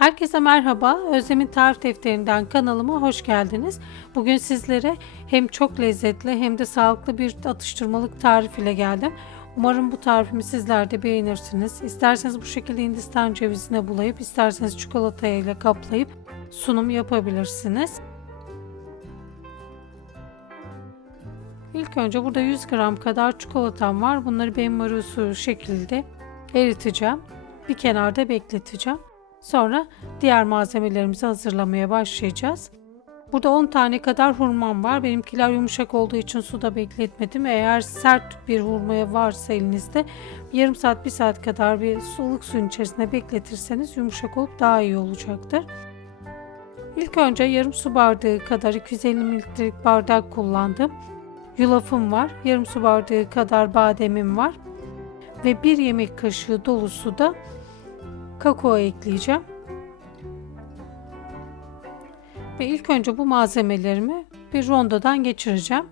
Herkese merhaba. Özlem'in tarif defterinden kanalıma hoş geldiniz. Bugün sizlere hem çok lezzetli hem de sağlıklı bir atıştırmalık tarif ile geldim. Umarım bu tarifimi sizler de beğenirsiniz. İsterseniz bu şekilde Hindistan cevizine bulayıp isterseniz çikolataya ile kaplayıp sunum yapabilirsiniz. İlk önce burada 100 gram kadar çikolatam var. Bunları benim usulü şekilde eriteceğim. Bir kenarda bekleteceğim. Sonra diğer malzemelerimizi hazırlamaya başlayacağız. Burada 10 tane kadar hurmam var. Benimkiler yumuşak olduğu için suda bekletmedim. Eğer sert bir hurmaya varsa elinizde yarım saat bir saat kadar bir suluk suyun içerisinde bekletirseniz yumuşak olup daha iyi olacaktır. İlk önce yarım su bardağı kadar 250 mililitrelik bardak kullandım. Yulafım var. Yarım su bardağı kadar bademim var. Ve bir yemek kaşığı dolusu da kakao ekleyeceğim. Ve ilk önce bu malzemelerimi bir rondodan geçireceğim.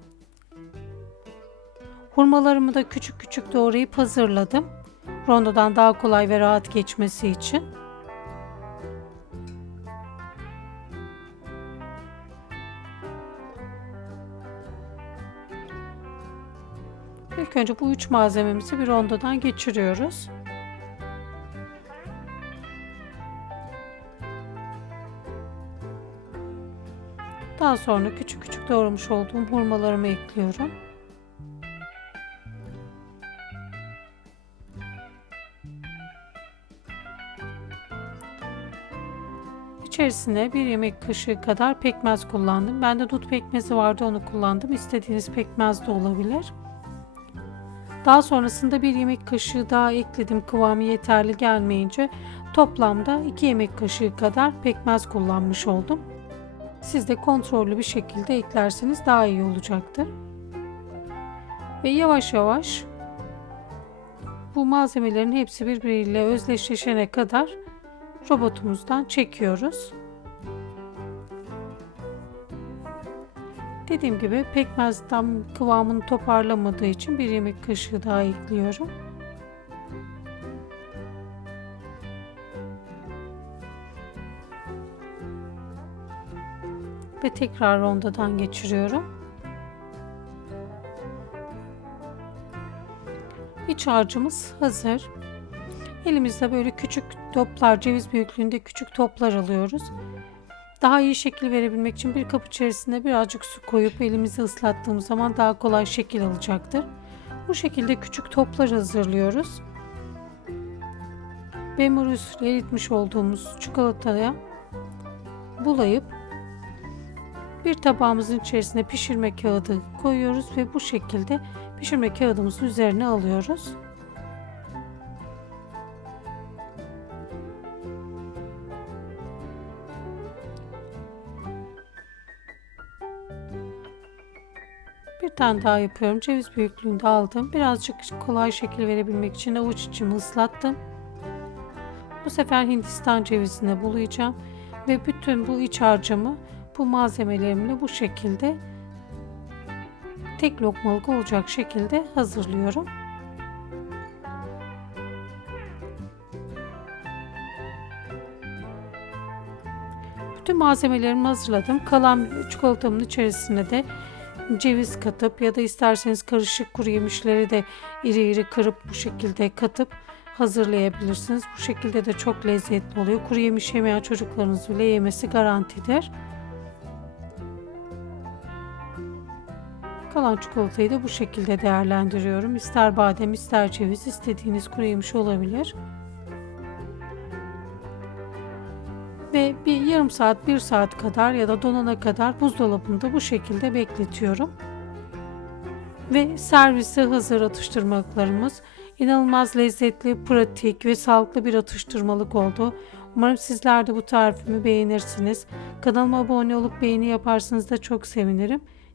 Hurmalarımı da küçük küçük doğrayıp hazırladım. Rondodan daha kolay ve rahat geçmesi için. İlk önce bu üç malzememizi bir rondodan geçiriyoruz. Daha sonra küçük küçük doğramış olduğum hurmalarımı ekliyorum. İçerisine bir yemek kaşığı kadar pekmez kullandım. Bende dut pekmezi vardı onu kullandım. İstediğiniz pekmez de olabilir. Daha sonrasında bir yemek kaşığı daha ekledim. Kıvamı yeterli gelmeyince toplamda 2 yemek kaşığı kadar pekmez kullanmış oldum. Siz de kontrollü bir şekilde eklerseniz daha iyi olacaktır. Ve yavaş yavaş bu malzemelerin hepsi birbiriyle özdeşleşene kadar robotumuzdan çekiyoruz. Dediğim gibi pekmez tam kıvamını toparlamadığı için bir yemek kaşığı daha ekliyorum. Ve tekrar rondodan geçiriyorum. İç harcımız hazır. Elimizde böyle küçük toplar, ceviz büyüklüğünde küçük toplar alıyoruz. Daha iyi şekil verebilmek için bir kap içerisinde birazcık su koyup elimizi ıslattığımız zaman daha kolay şekil alacaktır. Bu şekilde küçük toplar hazırlıyoruz. Bemur usulü eritmiş olduğumuz çikolataya bulayıp bir tabağımızın içerisine pişirme kağıdı koyuyoruz ve bu şekilde pişirme kağıdımızın üzerine alıyoruz. Bir tane daha yapıyorum. Ceviz büyüklüğünde aldım. Birazcık kolay şekil verebilmek için avuç içimi ıslattım. Bu sefer Hindistan cevizine bulayacağım ve bütün bu iç harcımı bu malzemelerimle bu şekilde tek lokmalık olacak şekilde hazırlıyorum. Bütün malzemelerimi hazırladım. Kalan çikolatamın içerisine de ceviz katıp ya da isterseniz karışık kuru yemişleri de iri iri kırıp bu şekilde katıp hazırlayabilirsiniz. Bu şekilde de çok lezzetli oluyor. Kuru yemiş yemeyen çocuklarınız bile yemesi garantidir. Kalan çikolatayı da bu şekilde değerlendiriyorum. İster badem ister ceviz istediğiniz kuru yemiş olabilir. Ve bir yarım saat bir saat kadar ya da donana kadar buzdolabında bu şekilde bekletiyorum. Ve servise hazır atıştırmalıklarımız inanılmaz lezzetli, pratik ve sağlıklı bir atıştırmalık oldu. Umarım sizler de bu tarifimi beğenirsiniz. Kanalıma abone olup beğeni yaparsanız da çok sevinirim.